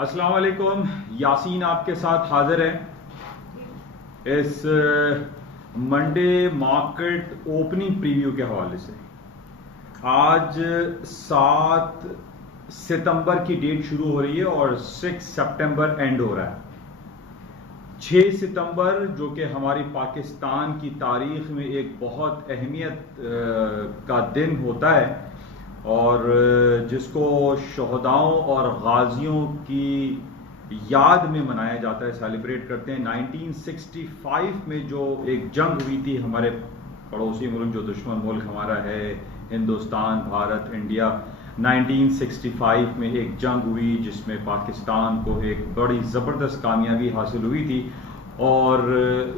अस्सलाम वालेकुम। यासीन आपके साथ हाजिर है इस मंडे मार्केट ओपनिंग प्रीव्यू के हवाले से। आज 7 सितंबर की डेट शुरू हो रही है और 6 सितंबर एंड हो रहा है। 6 सितंबर जो कि हमारी पाकिस्तान की तारीख में एक बहुत अहमियत का दिन होता है और जिसको शहदाओं और गाजियों की याद में मनाया जाता है, सेलिब्रेट करते हैं। 1965 में जो एक जंग हुई थी हमारे पड़ोसी मुल्क, जो दुश्मन मुल्क हमारा है हिंदुस्तान, भारत, इंडिया, 1965 में एक जंग हुई जिसमें पाकिस्तान को एक बड़ी ज़बरदस्त कामयाबी हासिल हुई थी। और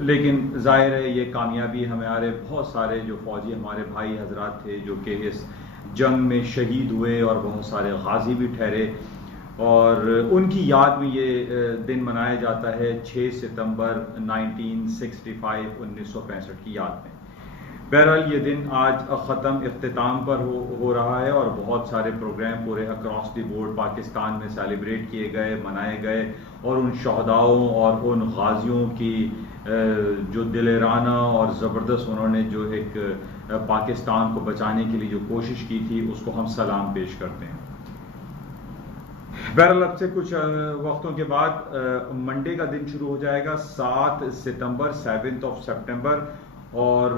लेकिन जाहिर है ये कामयाबी हमारे बहुत सारे जो फौजी हमारे भाई हजरात थे जो कि इस जंग में शहीद हुए और बहुत सारे गाजी भी ठहरे, और उनकी याद में ये दिन मनाया जाता है 6 सितंबर 1965 1965 की याद में। बहरहाल ये दिन आज ख़त्म इख्तिताम पर हो रहा है और बहुत सारे प्रोग्राम पूरे अक्रॉस द बोर्ड पाकिस्तान में सेलिब्रेट किए गए, मनाए गए, और उन शहदाओं और उन गाजियों की जो दिलेराना और ज़बरदस्त उन्होंने जो एक पाकिस्तान को बचाने के लिए जो कोशिश की थी उसको हम सलाम पेश करते हैं। बहरहाल अब से कुछ वक्तों के बाद मंडे का दिन शुरू हो जाएगा, 7 सितंबर 7th of September, और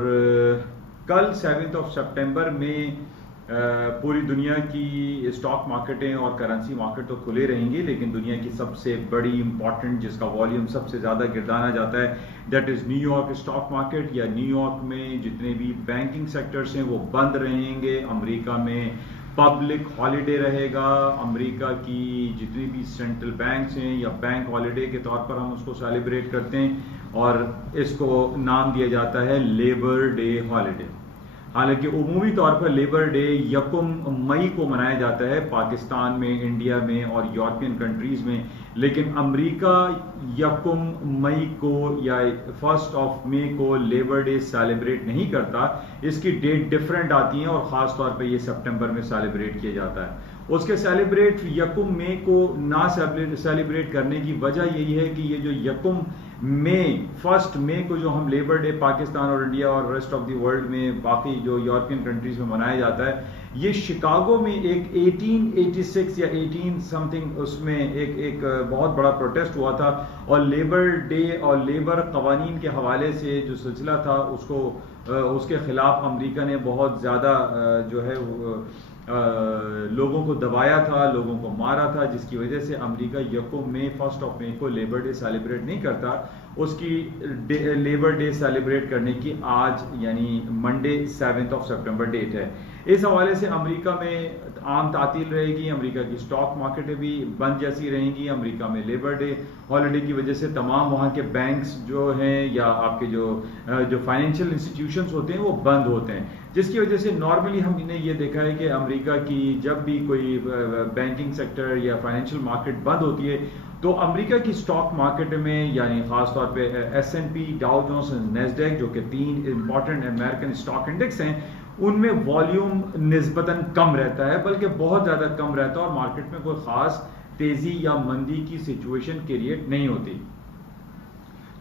कल 7th of September में पूरी दुनिया की स्टॉक मार्केटें और करेंसी मार्केट तो खुले रहेंगे, लेकिन दुनिया की सबसे बड़ी इंपॉर्टेंट जिसका वॉल्यूम सबसे ज़्यादा गिरदाना जाता है that is New York stock market. या न्यूयॉर्क में जितने भी बैंकिंग सेक्टर्स हैं वो बंद रहेंगे। अमेरिका में पब्लिक हॉलीडे रहेगा। अमेरिका की जितनी भी सेंट्रल बैंक्स हैं या बैंक हॉलीडे के तौर पर हम उसको सेलिब्रेट करते हैं और इसको नाम दिया जाता है लेबर डे हॉलीडे। हालांकि उमूमी तौर पर लेबर डे 1 मई को मनाया जाता है पाकिस्तान में, इंडिया में और यूरोपियन कंट्रीज में, लेकिन अमेरिका 1 मई को या 1 मई को लेबर डे सेलिब्रेट नहीं करता। इसकी डेट डिफरेंट आती हैं और ख़ास तौर पे ये सितंबर में सेलिब्रेट किया जाता है। उसके सेलिब्रेट 1 मई को ना सेलिब्रेट करने की वजह यही है कि ये जो 1 मई को जो हम लेबर डे पाकिस्तान और इंडिया और रेस्ट ऑफ द वर्ल्ड में बाकी जो यूरोपियन कंट्रीज में मनाया जाता है, ये शिकागो में एक 1886 या 18 समथिंग उसमें एक बहुत बड़ा प्रोटेस्ट हुआ था और लेबर डे और लेबर कवानीन के हवाले से जो सिलसिला था उसके खिलाफ अमेरिका ने बहुत ज़्यादा जो है लोगों को दबाया था, लोगों को मारा था, जिसकी वजह से अमेरिका 1 मई को लेबर डे सेलिब्रेट नहीं करता। उसकी लेबर डे सेलिब्रेट करने की आज यानी Monday 7th of September date है। इस हवाले से अमेरिका में आम तातील रहेगी, अमेरिका की स्टॉक मार्केटें भी बंद जैसी रहेंगी। अमेरिका में लेबर डे हॉलीडे की वजह से तमाम वहाँ के बैंक्स जो हैं या आपके जो फाइनेंशियल इंस्टीट्यूशंस होते हैं वो बंद होते हैं, जिसकी वजह से नॉर्मली हमने ये देखा है कि अमेरिका की जब भी कोई बैंकिंग सेक्टर या फाइनेंशियल मार्केट बंद होती है तो अमेरिका की स्टॉक मार्केट में यानी खासतौर पे S&P, डाउ जोन्स, नैस्डैक जो कि 3 इंपॉर्टेंट अमेरिकन स्टॉक इंडेक्स हैं, उनमें वॉल्यूम निस्बतन कम रहता है, बल्कि बहुत ज़्यादा कम रहता है और मार्केट में कोई ख़ास तेज़ी या मंदी की सिचुएशन क्रिएट नहीं होती।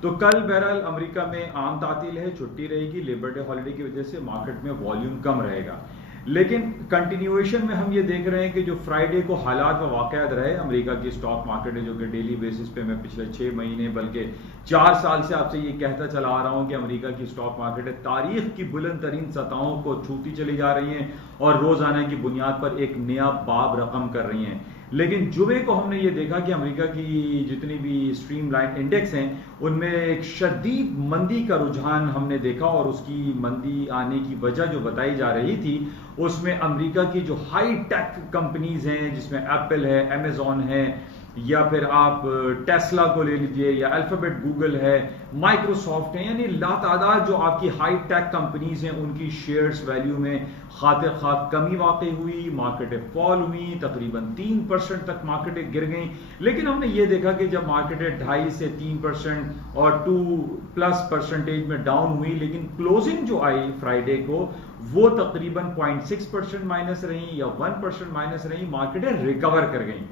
तो कल बहरहाल अमेरिका में आम तातील है, छुट्टी रहेगी लेबर डे हॉलीडे की वजह से, मार्केट में वॉल्यूम कम रहेगा। लेकिन कंटिन्यूएशन में हम ये देख रहे हैं कि जो फ्राइडे को हालात व वाक़यात रहे अमेरिका की स्टॉक मार्केट है, जो कि डेली बेसिस पे मैं पिछले 6 महीने बल्कि 4 साल से आपसे ये कहता चला आ रहा हूँ कि अमेरिका की स्टॉक मार्केट है तारीख की बुलंद तरीन सतहों को छूती चली जा रही हैं और रोज़ाना की बुनियाद पर एक नया बाब रकम कर रही हैं। लेकिन जुमे को हमने ये देखा कि अमेरिका की जितनी भी स्ट्रीमलाइन इंडेक्स हैं उनमें एक शदीद मंदी का रुझान हमने देखा, और उसकी मंदी आने की वजह जो बताई जा रही थी उसमें अमेरिका की जो हाई टेक कंपनीज हैं जिसमें एप्पल है, अमेजॉन है, या फिर आप टेस्ला को ले लीजिए, या अल्फाबेट गूगल है, माइक्रोसॉफ्ट है, यानी लातादाद जो आपकी हाई टेक कंपनीज हैं उनकी शेयर्स वैल्यू में खातिर खा कमी वाक़ई हुई, मार्केटें फॉल हुई, तकरीबन 3% तक मार्केटें गिर गई। लेकिन हमने ये देखा कि जब मार्केटें 2.5 से 3% और 2+ % में डाउन हुई, लेकिन क्लोजिंग जो आई फ्राइडे को वो तकरीबन 0.6% माइनस रही या 1% माइनस रही, मार्केटें रिकवर कर गई।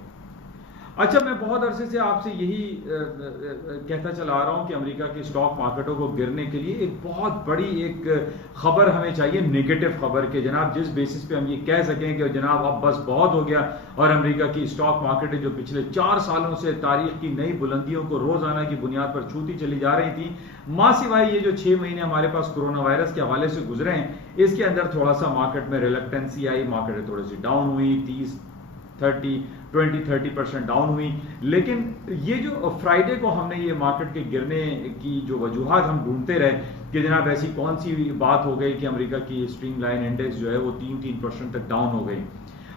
अच्छा, मैं बहुत अरसे से आपसे यही कहता चला आ रहा हूं कि अमेरिका की स्टॉक मार्केटों को गिरने के लिए एक बहुत बड़ी एक खबर हमें चाहिए, नेगेटिव खबर के जनाब, जिस बेसिस पे हम ये कह सकें कि जनाब अब बस बहुत हो गया और अमेरिका की स्टॉक मार्केटें जो पिछले 4 सालों से तारीख की नई बुलंदियों को रोजाना की बुनियाद पर छूती चली जा रही थी, मां सिवाय ये जो 6 महीने हमारे पास कोरोना वायरस के हवाले से गुजरे हैं, इसके अंदर थोड़ा सा मार्केट में रिलक्टेंसी आई, मार्केट थोड़ी सी डाउन हुई, 20-30% डाउन हुई। लेकिन ये जो फ्राइडे को हमने ये मार्केट के गिरने की जो वजूहात हम ढूंढते रहे कि जनाब ऐसी कौन सी बात हो गई कि अमेरिका की स्ट्रीमलाइन इंडेक्स जो है वो 3% तक डाउन हो गई।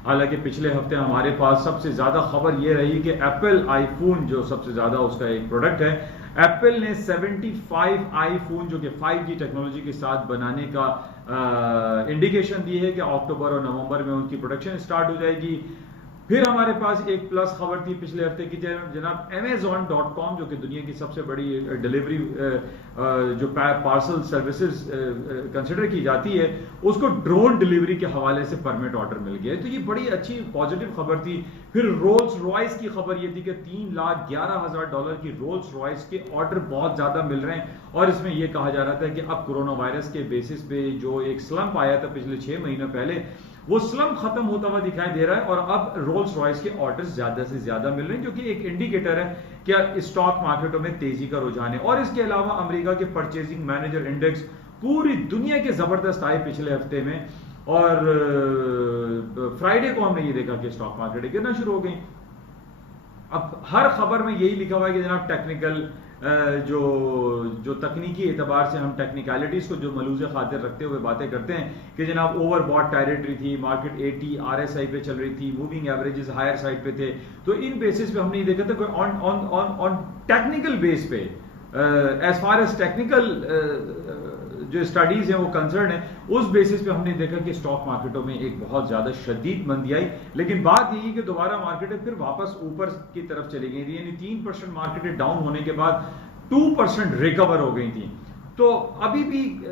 हालांकि पिछले हफ्ते हमारे पास सबसे ज्यादा खबर ये रही कि एप्पल आईफोन जो सबसे ज्यादा उसका एक प्रोडक्ट है, एप्पल ने 75 आईफोन जो कि 5G टेक्नोलॉजी के साथ बनाने का इंडिकेशन दी है कि अक्टूबर और नवंबर में उनकी प्रोडक्शन स्टार्ट हो जाएगी। फिर हमारे पास एक प्लस खबर थी पिछले हफ्ते की, जनाब Amazon.com जो कि दुनिया की सबसे बड़ी डिलीवरी जो पार्सल सर्विसेज कंसिडर की जाती है, उसको ड्रोन डिलीवरी के हवाले से परमिट ऑर्डर मिल गया। तो ये बड़ी अच्छी पॉजिटिव खबर थी। फिर रोल्स रॉयस की खबर ये थी कि $3,11,000 की रोल्स रॉयस के ऑर्डर बहुत ज्यादा मिल रहे हैं और इसमें यह कहा जा रहा था कि अब कोरोना वायरस के बेसिस पे जो एक स्लम्प आया था पिछले 6 महीनों पहले, वो स्लम्प खत्म होता हुआ दिखाई दे रहा है और अब रोल्स रॉयस के ऑर्डर्स ज्यादा से ज्यादा मिल रहे हैं, जो कि एक इंडिकेटर है कि स्टॉक मार्केटों में तेजी का रुझान है। और इसके अलावा अमेरिका के परचेजिंग मैनेजर इंडेक्स पूरी दुनिया के जबरदस्त आए पिछले हफ्ते में और फ्राइडे को हमने ये देखा कि स्टॉक मार्केट गिरना शुरू हो गई। अब हर खबर में यही लिखा हुआ है कि जनाब टेक्निकल जो तकनीकी एतबार से हम टेक्निकलिटीज को जो मलूज़े खातिर रखते हुए बातें करते हैं कि जनाब ओवरबॉट टेरिटरी थी, मार्केट 80 RSI पे चल रही थी, मूविंग एवरेजेस हायर साइड पे थे, तो इन बेसिस पे हमने ये देखा था ऑन टेक्निकल बेस पे एज फार एज टेक्निकल जो स्टडीज हैं वो कंसर्न है, उस बेसिस पे हमने देखा कि स्टॉक मार्केटों में एक बहुत ज्यादा शदीद मंदी आई। लेकिन बात यही कि दोबारा मार्केटें फिर वापस ऊपर की तरफ चली गई थी, यानी 3% मार्केटें डाउन होने के बाद 2% रिकवर हो गई थी। तो अभी भी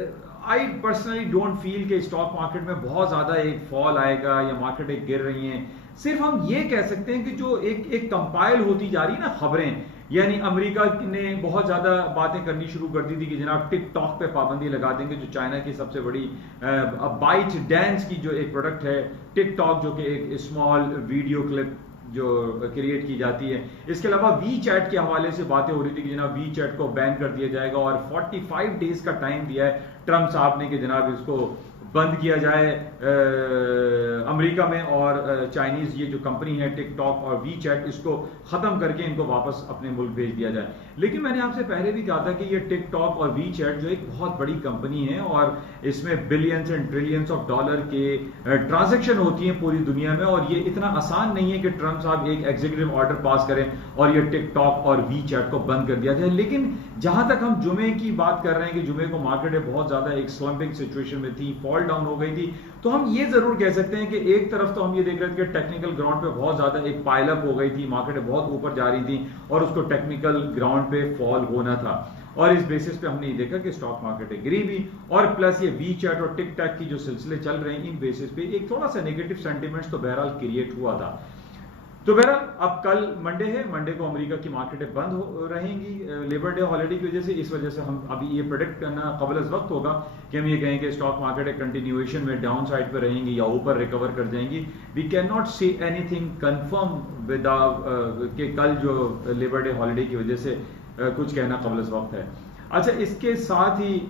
आई पर्सनली डोंट फील कि स्टॉक मार्केट में बहुत ज्यादा एक फॉल आएगा या मार्केटें गिर रही हैं। सिर्फ हम ये कह सकते हैं कि जो एक कंपाइल होती जा रही है ना खबरें, यानी अमेरिका ने बहुत ज्यादा बातें करनी शुरू कर दी थी कि जनाब टिकटॉक पे पाबंदी लगा देंगे, जो चाइना की सबसे बड़ी बाइट डांस की जो एक प्रोडक्ट है टिकटॉक, जो कि एक स्मॉल वीडियो क्लिप जो क्रिएट की जाती है। इसके अलावा वी चैट के हवाले से बातें हो रही थी कि जनाब वी चैट को बैन कर दिया जाएगा और 45 डेज का टाइम दिया है ट्रंप साहब ने कि जनाब इसको बंद किया जाए अमेरिका में, और चाइनीज ये जो कंपनी है टिकटॉक और वी चैट, इसको खत्म करके इनको वापस अपने मुल्क भेज दिया जाए। लेकिन मैंने आपसे पहले भी कहा था कि ये टिकटॉक और वी चैट जो एक बहुत बड़ी कंपनी है और इसमें billions and trillions of dollar के ट्रांजैक्शन होती हैं पूरी दुनिया में, और ये इतना आसान नहीं है कि ट्रंप साहब एक एग्जीक्यूटिव ऑर्डर पास करें और ये टिकटॉक और वी चैट को बंद कर दिया जाए। लेकिन जहां तक हम जुमे की बात कर रहे हैं कि जुमे को मार्केट बहुत ज्यादा एक स्लम्पिंग सिचुएशन में थी, फॉल डाउन हो गई थी, तो हम ये जरूर कह सकते हैं कि एक तरफ तो हम ये देख रहे थे कि टेक्निकल ग्राउंड पे बहुत ज्यादा एक पाइलअप हो गई थी, मार्केट बहुत ऊपर जा रही थी और उसको टेक्निकल ग्राउंड पे फॉल होना था, और इस बेसिस पे हमने ये देखा कि स्टॉक मार्केट गिरी भी, और प्लस ये वी चैट और टिक टैक की जो सिलसिले चल रहे हैं इन बेसिस पे एक थोड़ा सा नेगेटिव सेंटिमेंट्स तो बहरहाल क्रिएट हुआ था। तो बहरहाल अब कल मंडे है, मंडे को अमेरिका की मार्केटें बंद हो रहेंगी लेबर डे हॉलिडे की वजह से। इस वजह से हम अभी ये प्रेडिक्ट करना कबल वक्त होगा कि हम ये कहें कि स्टॉक मार्केटें कंटिन्यूएशन में डाउन साइड पर रहेंगी या ऊपर रिकवर कर जाएंगी। We can not say anything confirm without कि कल जो लेबर डे हॉलिडे की वजह से कुछ कहना कबल वक्त है। अच्छा, इसके साथ ही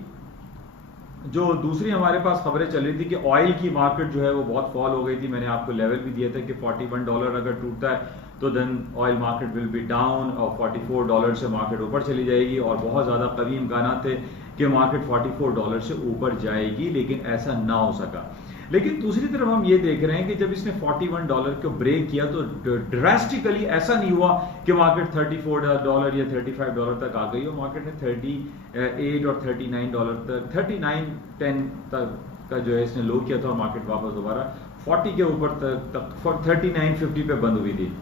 जो दूसरी हमारे पास खबरें चल रही थी कि ऑयल की मार्केट जो है वो बहुत फॉल हो गई थी। मैंने आपको लेवल भी दिया था कि $41 अगर टूटता है तो then oil market will be down, और $44 से मार्केट ऊपर चली जाएगी, और बहुत ज़्यादा कवी इम्कान थे कि मार्केट $44 से ऊपर जाएगी, लेकिन ऐसा ना हो सका। लेकिन दूसरी तरफ हम ये देख रहे हैं कि जब इसने $41 को ब्रेक किया तो ड्रास्टिकली ऐसा नहीं हुआ कि मार्केट $34 या $35 तक आ गई हो। मार्केट ने 38 और $39 तक, 39.10 तक का जो है इसने लो किया था, और मार्केट वापस दोबारा 40 के ऊपर तक 39.50 पे बंद हुई थी।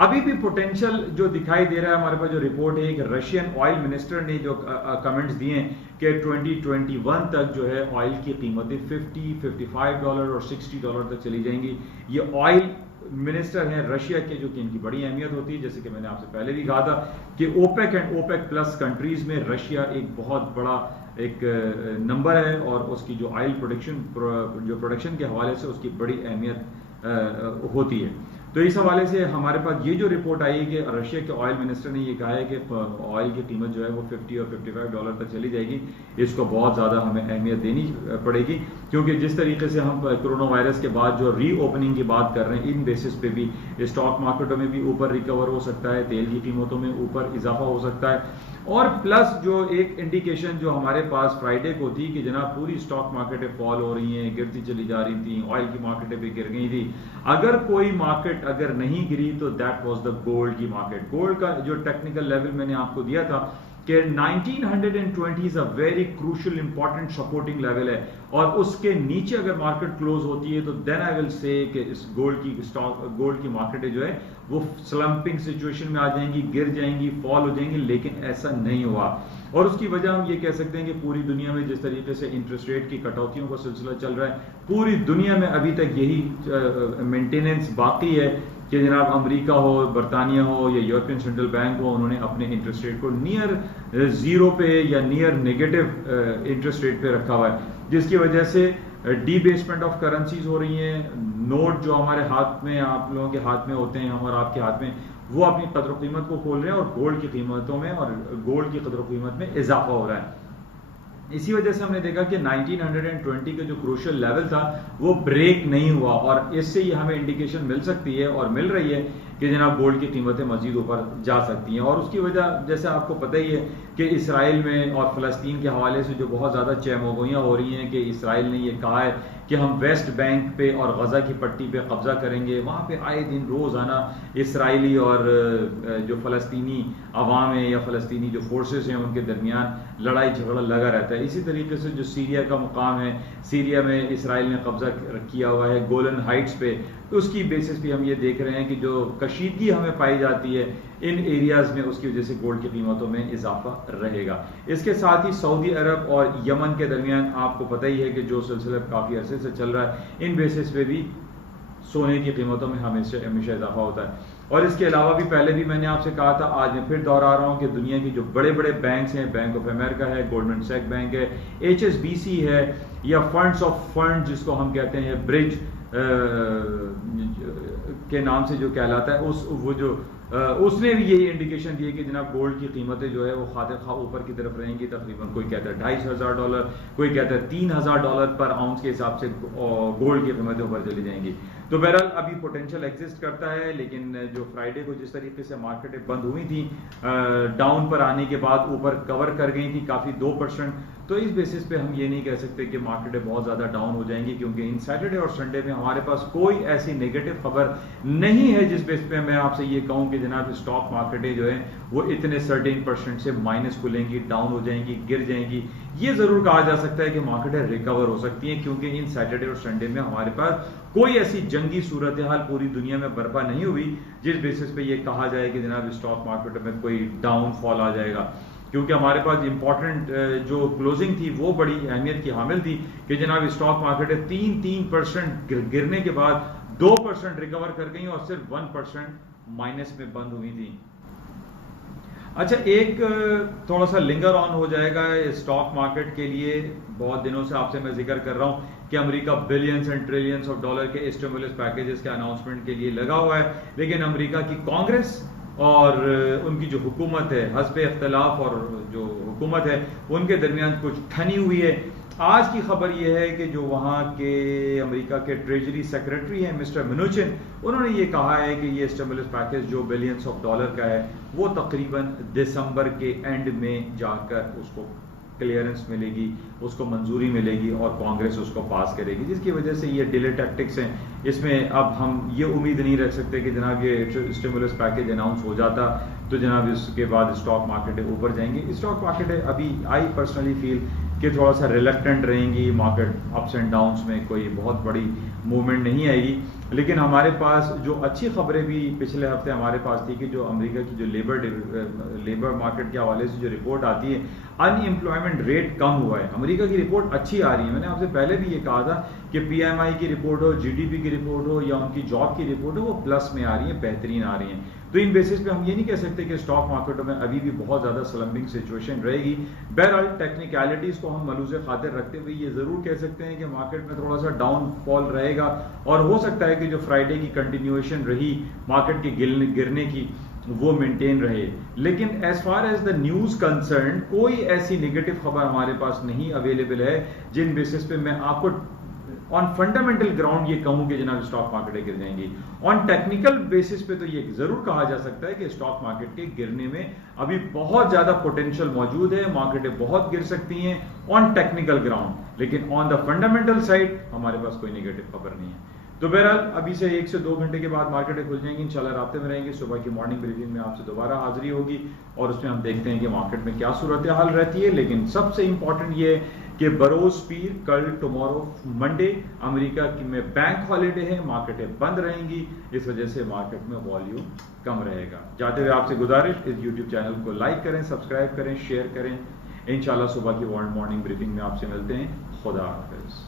अभी भी पोटेंशियल जो दिखाई दे रहा है, हमारे पास जो रिपोर्ट है, एक रशियन ऑयल मिनिस्टर ने जो कमेंट्स दिए हैं कि 2021 तक जो है ऑयल की कीमतें $50, $55 और $60 तक चली जाएंगी। ये ऑयल मिनिस्टर हैं रशिया के, जो कि इनकी बड़ी अहमियत होती है। जैसे कि मैंने आपसे पहले भी कहा था कि OPEC and OPEC plus countries में रशिया एक बहुत बड़ा एक नंबर है और उसकी जो ऑयल प्रोडक्शन के हवाले से उसकी बड़ी अहमियत होती है। तो इस हवाले से हमारे पास ये जो रिपोर्ट आई है कि रशिया के ऑयल मिनिस्टर ने ये कहा है कि ऑयल की कीमत जो है वो 50 और 55 डॉलर तक चली जाएगी। इसको बहुत ज़्यादा हमें अहमियत देनी पड़ेगी, क्योंकि जिस तरीके से हम कोरोना वायरस के बाद जो रीओपनिंग की बात कर रहे हैं, इन बेसिस पे भी स्टॉक मार्केटों में भी ऊपर रिकवर हो सकता है, तेल की कीमतों में ऊपर इजाफा हो सकता है। और प्लस जो एक इंडिकेशन जो हमारे पास फ्राइडे को थी कि जनाब पूरी स्टॉक मार्केटें फॉल हो रही हैं, गिरती चली जा रही थी, ऑयल की मार्केटें भी गिर गई थी। अगर कोई मार्केट अगर नहीं गिरी तो दैट वाज द गोल्ड की मार्केट। गोल्ड का जो टेक्निकल लेवल मैंने आपको दिया था कि 1920 is a very crucial important supporting level है, और उसके नीचे अगर मार्केट क्लोज होती है तो देन आई विल से कि इस गोल्ड की मार्केटें जो है वो स्लम्पिंग सिचुएशन में आ जाएंगी, गिर जाएंगी, फॉल हो जाएंगी, लेकिन ऐसा नहीं हुआ। और उसकी वजह हम ये कह सकते हैं कि पूरी दुनिया में जिस तरीके से इंटरेस्ट रेट की कटौतियों का सिलसिला चल रहा है, पूरी दुनिया में अभी तक यही मेंटेनेंस बाकी है कि जनाब अमेरिका हो, बरतानिया हो या यूरोपियन सेंट्रल बैंक हो, उन्होंने अपने इंटरेस्ट रेट को नियर जीरो पे या नियर नेगेटिव इंटरेस्ट रेट पे रखा हुआ है, जिसकी वजह से डीबेसमेंट ऑफ करेंसीज हो रही हैं। नोट जो हमारे हाथ में, आप लोगों के हाथ में होते हैं, हम और आपके हाथ में, वो अपनी कदर कीमत को खोल रहे हैं और गोल्ड की कीमतों में और गोल्ड की कदर कीमत में इजाफा हो रहा है। इसी वजह से हमने देखा कि 1920 का जो क्रूशियल लेवल था वो ब्रेक नहीं हुआ, और इससे ये हमें इंडिकेशन मिल सकती है और मिल रही है कि जनाब गोल्ड की कीमतें मजीद ऊपर जा सकती हैं। और उसकी वजह जैसे आपको पता ही है कि इसराइल में और फ़लस्तीन के हवाले से जो बहुत ज़्यादा चहमगोइयाँ हो रही हैं कि इसराइल ने ये कहा है कि हम वेस्ट बैंक पे और गजा की पट्टी पे कब्जा करेंगे। वहाँ पे आए दिन रोज़ाना इसराइली और जो फ़लस्तीनी अवाम है या फ़लस्तीनी जो फोर्सेस हैं उनके दरमियान लड़ाई झगड़ा लगा रहता है। इसी तरीके से जो सीरिया का मुकाम है, सीरिया में इसराइल ने कब्जा किया हुआ है गोलन हाइट्स पे, तो उसकी बेसिस पे हम ये देख रहे हैं कि जो कशीदगी हमें पाई जाती है इन एरियाज में, उसकी वजह से गोल्ड की कीमतों में इजाफा रहेगा। इसके साथ ही सऊदी अरब और यमन के दरमियान आपको पता ही है कि जो सिलसिला काफ़ी अरसे से चल रहा है, इन बेसिस पे भी सोने की कीमतों में हमेशा इजाफा होता है। और इसके अलावा भी पहले भी मैंने आपसे कहा था, आज मैं फिर दोहरा रहा हूँ कि दुनिया की जो बड़े बड़े बैंक्स हैं, बैंक ऑफ अमेरिका है, गोल्डमैन सैक्स बैंक है, HSBC है, या फंड्स ऑफ फंड जिसको हम कहते हैं ब्रिज के नाम से जो कहलाता है, उसने भी यही इंडिकेशन दी है कि जनाब गोल्ड की कीमतें जो है वो खातिर खा ऊपर की तरफ रहेंगी। तकरीबन कोई कहता है $2,500, कोई कहता है $3,000 पर आउंस के हिसाब से गोल्ड की कीमतें ऊपर चली जाएंगी। तो बहरहाल अभी पोटेंशियल एग्जिस्ट करता है, लेकिन जो फ्राइडे को जिस तरीके से मार्केटें बंद हुई थी, डाउन पर आने के बाद ऊपर कवर कर गई थी काफ़ी 2%, तो इस बेसिस पे हम ये नहीं कह सकते कि मार्केटें बहुत ज़्यादा डाउन हो जाएंगी, क्योंकि इन सैटरडे और संडे में हमारे पास कोई ऐसी नेगेटिव खबर नहीं है जिस बेस पे मैं आपसे ये कहूँ कि जनाब स्टॉक मार्केटें जो है वो इतने 13% से माइनस खुलेंगी, डाउन हो जाएंगी, गिर जाएंगी। ये ज़रूर कहा जा सकता है कि मार्केटें रिकवर हो सकती हैं, क्योंकि इन सैटरडे और संडे में हमारे पास कोई ऐसी जंगी सूरत हाल पूरी दुनिया में बर्पा नहीं हुई जिस बेसिस पे ये कहा जाए कि जनाब स्टॉक मार्केट में कोई डाउनफॉल आ जाएगा। क्योंकि हमारे पास इंपॉर्टेंट जो क्लोजिंग थी वो बड़ी अहमियत की हामिल थी कि जनाब स्टॉक मार्केट 3% गिरने के बाद 2% रिकवर कर गई और सिर्फ 1% माइनस में बंद हुई थी। अच्छा, एक थोड़ा सा लिंगर ऑन हो जाएगा स्टॉक मार्केट के लिए। बहुत दिनों से आपसे मैं जिक्र कर रहा हूं कि America billions and trillions of dollar के स्टिमुलस पैकेजेस के अनाउंसमेंट के लिए लगा हुआ है, लेकिन अमेरिका की कांग्रेस और उनकी जो हुकूमत है, हस्ब इख्तलाफ और जो हुकूमत है उनके दरमियान कुछ ठनी हुई है। आज की खबर यह है कि जो वहाँ के अमेरिका के ट्रेजरी सेक्रेटरी हैं मिस्टर मनूचिन, उन्होंने ये कहा है कि ये स्टिमुलस पैकेज जो बिलियंस ऑफ डॉलर का है वो तकरीबन दिसंबर के एंड में जाकर उसको क्लियरेंस मिलेगी, उसको मंजूरी मिलेगी और कांग्रेस उसको पास करेगी, जिसकी वजह से ये डिले टैक्टिक्स हैं। इसमें अब हम ये उम्मीद नहीं रख सकते कि जनाब ये स्टिमुलस पैकेज अनाउंस हो जाता तो जनाब इसके बाद स्टॉक मार्केटें ऊपर जाएंगी। स्टॉक मार्केटें अभी आई पर्सनली फील कि थोड़ा सा रिलक्टेंट रहेंगी, मार्केट अप्स एंड डाउन्स में कोई बहुत बड़ी मूवमेंट नहीं आएगी। लेकिन हमारे पास जो अच्छी खबरें भी पिछले हफ्ते हमारे पास थी कि जो अमेरिका की जो लेबर मार्केट के हवाले से जो रिपोर्ट आती है, अनएम्प्लॉयमेंट रेट कम हुआ है। अमेरिका की रिपोर्ट अच्छी आ रही है। मैंने आपसे पहले भी ये कहा था कि पीएमआई की रिपोर्ट हो, जीडीपी की रिपोर्ट हो या उनकी जॉब की रिपोर्ट हो, वो प्लस में आ रही है, बेहतरीन आ रही है। तो इन बेसिस पे हम ये नहीं कह सकते कि स्टॉक मार्केटों में अभी भी बहुत ज्यादा स्लम्पिंग सिचुएशन रहेगी। बहरहाल टेक्निकलिटीज को हम मलूज़े खातिर रखते हुए ये जरूर कह सकते हैं कि मार्केट में थोड़ा सा डाउनफॉल रहेगा और हो सकता है कि जो फ्राइडे की कंटिन्यूएशन रही मार्केट के गिरने की वो मेंटेन रहे। लेकिन as far as the news concern कोई ऐसी नेगेटिव खबर हमारे पास नहीं अवेलेबल है जिन बेसिस पे मैं आपको ऑन फंडामेंटल ग्राउंड ये कहूं कि जनाब स्टॉक मार्केट गिर जाएंगी। ऑन टेक्निकल बेसिस पे तो ये जरूर कहा जा सकता है कि स्टॉक मार्केट के गिरने में अभी बहुत ज्यादा पोटेंशियल मौजूद है, मार्केटें बहुत गिर सकती हैं ऑन टेक्निकल ग्राउंड, लेकिन ऑन द फंडामेंटल साइड हमारे पास कोई नेगेटिव खबर नहीं है। तो बहरहाल अभी से 1 से 2 घंटे के बाद मार्केटें खुल जाएंगी, इंशाल्लाह राब्ते में रहेंगे। सुबह की मॉर्निंग ब्रीफिंग में आपसे दोबारा हाजिरी होगी और उसमें हम देखते हैं कि मार्केट में क्या सूरत हाल रहती है। लेकिन सबसे इंपॉर्टेंट ये है कि बरोज पीर कल टुमारो मंडे अमेरिका में बैंक हॉलीडे है, मार्केटें बंद रहेंगी, इस वजह से मार्केट में वॉल्यूम कम रहेगा। जाते हुए आपसे गुजारिश, इस यूट्यूब चैनल को लाइक करें, सब्सक्राइब करें, शेयर करें। इंशाल्लाह सुबह की मॉर्निंग ब्रीफिंग में आपसे मिलते हैं। खुदा हाफिज।